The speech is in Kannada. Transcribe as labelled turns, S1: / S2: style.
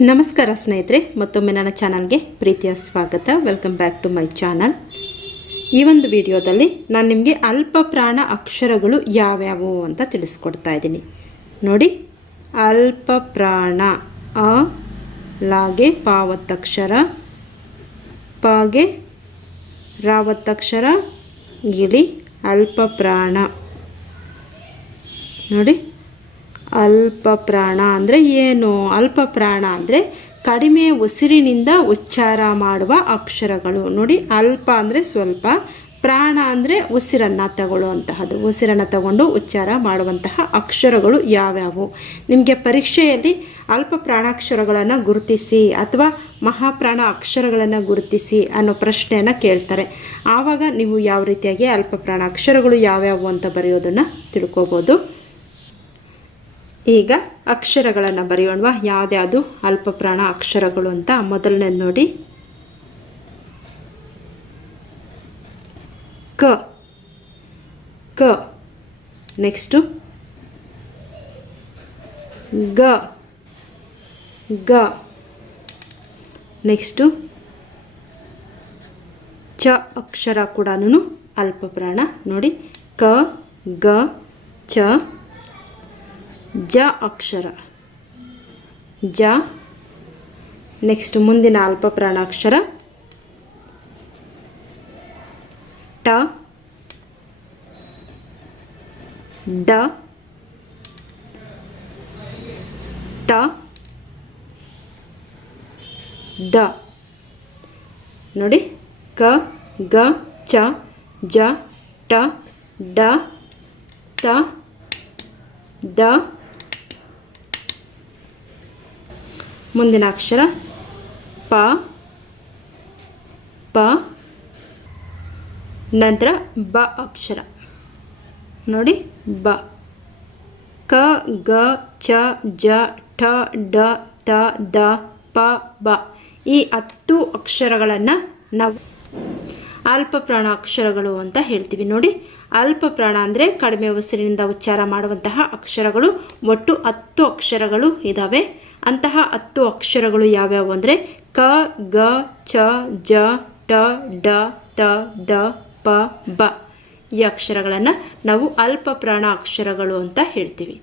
S1: ನಮಸ್ಕಾರ ಸ್ನೇಹಿತರೆ, ಮತ್ತೊಮ್ಮೆ ನನ್ನ ಚಾನಲ್ಗೆ ಪ್ರೀತಿಯ ಸ್ವಾಗತ. Welcome back to my channel ಈ ಒಂದು ವಿಡಿಯೋದಲ್ಲಿ ನಾನು ನಿಮಗೆ ಅಲ್ಪ ಪ್ರಾಣ ಅಕ್ಷರಗಳು ಯಾವ್ಯಾವು ಅಂತ ತಿಳಿಸ್ಕೊಡ್ತಾ ಇದ್ದೀನಿ. ನೋಡಿ, ಅಲ್ಪ ಪ್ರಾಣ, ಅ, ಲಾಗೆ, ಪಾವತ್ತಕ್ಷರ, ಪಾಗೆ, ರಾವತ್ತಕ್ಷರ ಇಳಿ ಅಲ್ಪ ಪ್ರಾಣ. ನೋಡಿ. ಅಲ್ಪ ಪ್ರಾಣ ಅಂದರೆ ಏನು? ಅಲ್ಪ ಪ್ರಾಣ ಅಂದರೆ ಕಡಿಮೆ ಉಸಿರಿನಿಂದ ಉಚ್ಚಾರ ಮಾಡುವ ಅಕ್ಷರಗಳು. ನೋಡಿ, ಅಲ್ಪ ಅಂದರೆ ಸ್ವಲ್ಪ, ಪ್ರಾಣ ಅಂದರೆ ಉಸಿರನ್ನು ತಗೊಳ್ಳುವಂತಹದ್ದು. ಉಸಿರನ್ನು ತಗೊಂಡು ಉಚ್ಚಾರ ಮಾಡುವಂತಹ ಅಕ್ಷರಗಳು ಯಾವ್ಯಾವು? ನಿಮಗೆ ಪರೀಕ್ಷೆಯಲ್ಲಿ ಅಲ್ಪ ಪ್ರಾಣಾಕ್ಷರಗಳನ್ನು ಗುರುತಿಸಿ ಅಥವಾ ಮಹಾಪ್ರಾಣ ಅಕ್ಷರಗಳನ್ನು ಗುರುತಿಸಿ ಅನ್ನೋ ಪ್ರಶ್ನೆಯನ್ನು ಕೇಳ್ತಾರೆ. ಆವಾಗ ನೀವು ಯಾವ ರೀತಿಯಾಗಿ ಅಲ್ಪ ಪ್ರಾಣ ಅಕ್ಷರಗಳು ಯಾವ್ಯಾವು ಅಂತ ಬರೆಯೋದನ್ನು ತಿಳ್ಕೊಬೋದು. ಈಗ ಅಕ್ಷರಗಳನ್ನು ಬರೆಯೋಣವಾ? ಯಾವುದ್ಯಾವುದು ಅಲ್ಪಪ್ರಾಣ ಅಕ್ಷರಗಳು ಅಂತ ಮೊದಲನೇ ನೋಡಿ. ಕ. ಕ. ನೆಕ್ಸ್ಟು ಗ. ಗ. ನೆಕ್ಸ್ಟು ಚ ಅಕ್ಷರ ಕೂಡ ಅಲ್ಪಪ್ರಾಣ. ನೋಡಿ. ಕ, ಗ, ಚ. ಜ ಅಕ್ಷರ. ಜ. ನೆಕ್ಸ್ಟ್ ಮುಂದಿನ ಅಲ್ಪ ಪ್ರಾಣಾಕ್ಷರ. ಟ. ಡ. ತ. ದ. ನೋಡಿ. ಕ, ಗ, ಚ, ಜ, ಟ, ಡ, ತ, ದ. ಮುಂದಿನ ಅಕ್ಷರ ಪ ಪ, ನಂತರ ಬ ಅಕ್ಷರ. ನೋಡಿ, ಬ. ಕ, ಗ, ಚ, ಜ, ಠ ಡ ತ, ದ, ಪ, ಬ. ಈ ಹತ್ತು ಅಕ್ಷರಗಳನ್ನು ನಾವು ಅಲ್ಪ ಪ್ರಾಣ ಅಕ್ಷರಗಳು ಅಂತ ಹೇಳ್ತೀವಿ ನೋಡಿ. ಅಲ್ಪ ಪ್ರಾಣ ಅಂದರೆ ಕಡಿಮೆ ಉಸಿರಿನಿಂದ ಉಚ್ಚಾರ ಮಾಡುವಂತಹ ಅಕ್ಷರಗಳು. ಒಟ್ಟು ಹತ್ತು ಅಕ್ಷರಗಳು ಇದ್ದಾವೆ ಅಂತಹ ಹತ್ತು ಅಕ್ಷರಗಳು ಯಾವ್ಯಾವು ಅಂದರೆ ಕ, ಗ, ಚ, ಜ, ಟ, ಡ, ತ, ದ, ಪ, ಬ ಈ ಅಕ್ಷರಗಳನ್ನು ನಾವು ಅಲ್ಪ ಪ್ರಾಣ ಅಕ್ಷರಗಳು ಅಂತ ಹೇಳ್ತೀವಿ.